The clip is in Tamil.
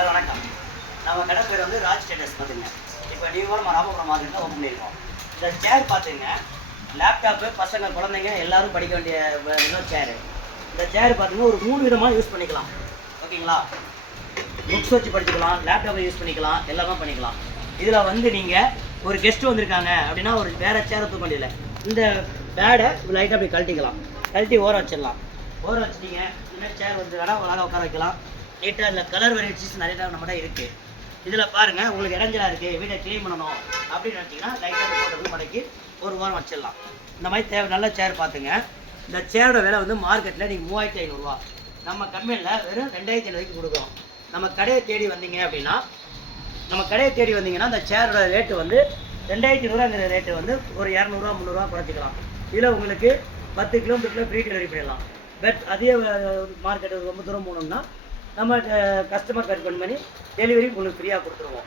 சார் வணக்கம். நம்ம கடை பேர் வந்து ராஜ் ஸ்டேட்டஸ் பார்த்துங்க. இப்போ நியூவாக நம்ம ராமபுரம் மார்க்கெட்டில் ஓப்பன் பண்ணியிருக்கோம். இந்த சேர் பார்த்துங்க, லேப்டாப்பு பசங்க குழந்தைங்க எல்லோரும் படிக்க வேண்டிய சேரு. இந்த சேர் பார்த்திங்கன்னா ஒரு 3 விதமாக யூஸ் பண்ணிக்கலாம். ஓகேங்களா? புக்ஸ் வச்சு படிச்சுக்கலாம், லேப்டாப்பை யூஸ் பண்ணிக்கலாம், எல்லாமே பண்ணிக்கலாம். இதில் வந்து நீங்கள் ஒரு கெஸ்ட்டு வந்திருக்காங்க அப்படின்னா ஒரு வேறு சேரை தூக்க வேண்டியதில்லை. இந்த பேடை லைட்டாக அப்படி கழட்டிக்கலாம், கழட்டி ஓரம் வச்சிடலாம். ஓரம் வச்சுட்டீங்க, இனிமேல் சேர் வந்து வேணால் அழகாக உட்கார வைக்கலாம். நீட்டாக இதில் கலர் வெரைட்டிஸ் நிறைய நம்மகிட்ட இருக்குது. இதில் பாருங்கள், உங்களுக்கு இடைஞ்சலாக இருக்குது, வீட்டை க்ளீன் பண்ணணும் அப்படின்னு நினச்சிங்கன்னா லைட்டாக போட்டு மடக்கி ஒரு வாரம் வச்சிடலாம். இந்த மாதிரி தேவை நல்ல சேர் பார்த்துங்க. இந்த சேரோட விலை வந்து மார்க்கெட்டில் நீங்கள் 3500 நம்ம கம்பெனியில் வெறும் 2500 கொடுக்குறோம். நம்ம கடையை தேடி வந்தீங்கன்னா அந்த சேரோட ரேட்டு வந்து 2500 ரேட்டு வந்து ஒரு 200 300 குறைச்சிக்கலாம். இதில் உங்களுக்கு 10 கிலோமீட்டருக்குள்ள ஃப்ரீ டெலிவரி பண்ணிடலாம். பட் அதே மார்க்கெட்டு ரொம்ப தூரம் போனோம்னா நம்ம கஸ்டமர் கட் பண்ணி டெலிவரி உங்களுக்கு ஃப்ரீயாக கொடுத்துருவோம்.